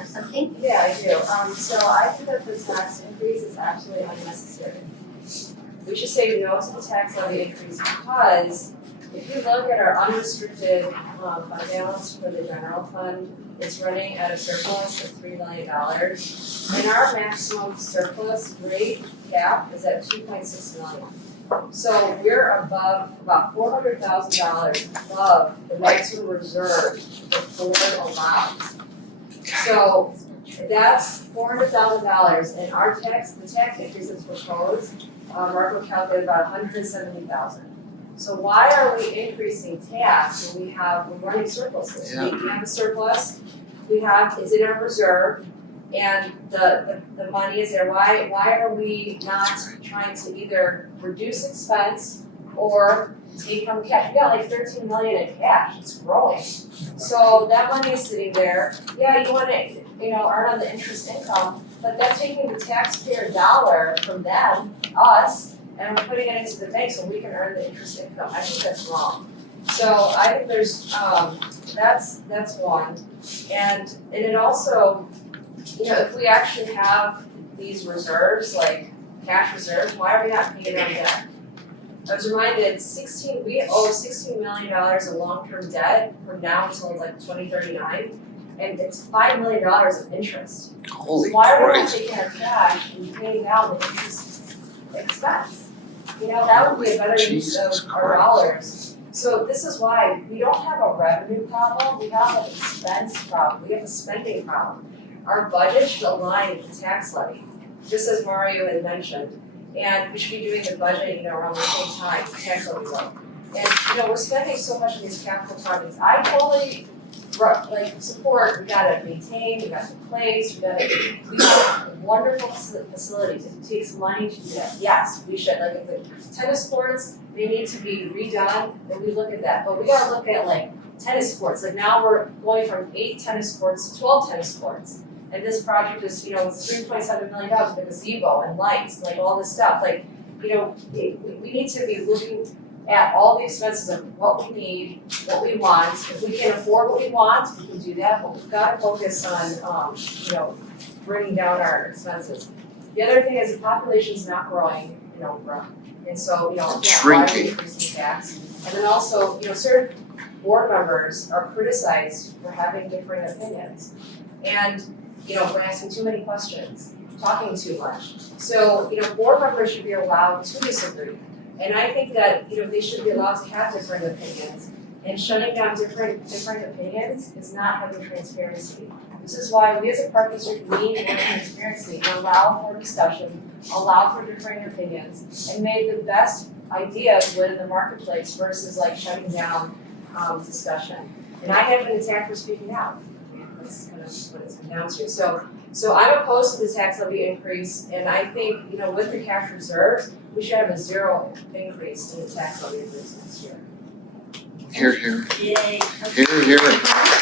have something? Yeah, I do. So I think that the tax increase is absolutely unnecessary. We should say no to the tax levy increase because if you look at our unrestricted fund balance for the general fund, it's running at a surplus of $3 million. And our maximum surplus rate cap is at $2.6 million. So we're above, about $400,000 above the maximum reserve the board allows. So that's $400,000 and the tax increase that's proposed, Marco calculated about $170,000. So why are we increasing tax when we're running surpluses? Yeah. We have a surplus, it's in our reserve, and the money is there. Why are we not trying to either reduce expense or take from cash? We got like $13 million in cash, it's growing. So that money is sitting there. Yeah, you wanna, earn on the interest income, but that's taking the taxpayer dollar from them, us, and we're putting it into the bank so we can earn the interest income. I think that's wrong. So I think there's, that's one. And it also, if we actually have these reserves, like cash reserves, why are we not paying down debt? I was reminded, we owe $16 million in long-term debt from now until like 2039, and it's $5 million of interest. Holy So why are we not Christ. taking our cash and paying down the interest expense? That would be a better use Jesus of our dollars. So this is why we don't have a revenue problem, we have an expense problem, we have a spending problem. Our budget should align with the tax levy, just as Mario had mentioned. And we should be doing the budget, around the same time, the tax levy low. And, we're spending so much on these capital projects. I totally support, we gotta maintain, we gotta replace, we have wonderful facilities. If it takes money to do that, yes, we should. Like if the tennis courts, they need to be redone, then we look at that. But we gotta look at like tennis courts. Like now we're going from 8 tennis courts to 12 tennis courts. And this project is, it's $3.7 million with a gazebo and lights, like all this stuff. Like, we need to be looking at all the expenses of what we need, what we want. If we can afford what we want, we can do that, but we've got to focus on, bringing down our expenses. The other thing is the population's not growing in Oak Brook, and so, again, why are we Shrinking. increasing tax? And then also, certain board members are criticized for having different opinions. And, we're asking too many questions, talking too much. So, board members should be allowed to disagree. And I think that, they should be allowed to have different opinions. And shutting down different opinions is not having transparency. This is why we as a park district need more transparency, allow for discussion, allow for differing opinions, and make the best ideas win in the marketplace versus like shutting down discussion. And I have been attacked for speaking out. That's kind of what it's come down to. So I'm opposed to the tax levy increase, and I think, with the cash reserves, we should have a 0 increase in the tax levy increase next year. Here, here. Yay. Here, here.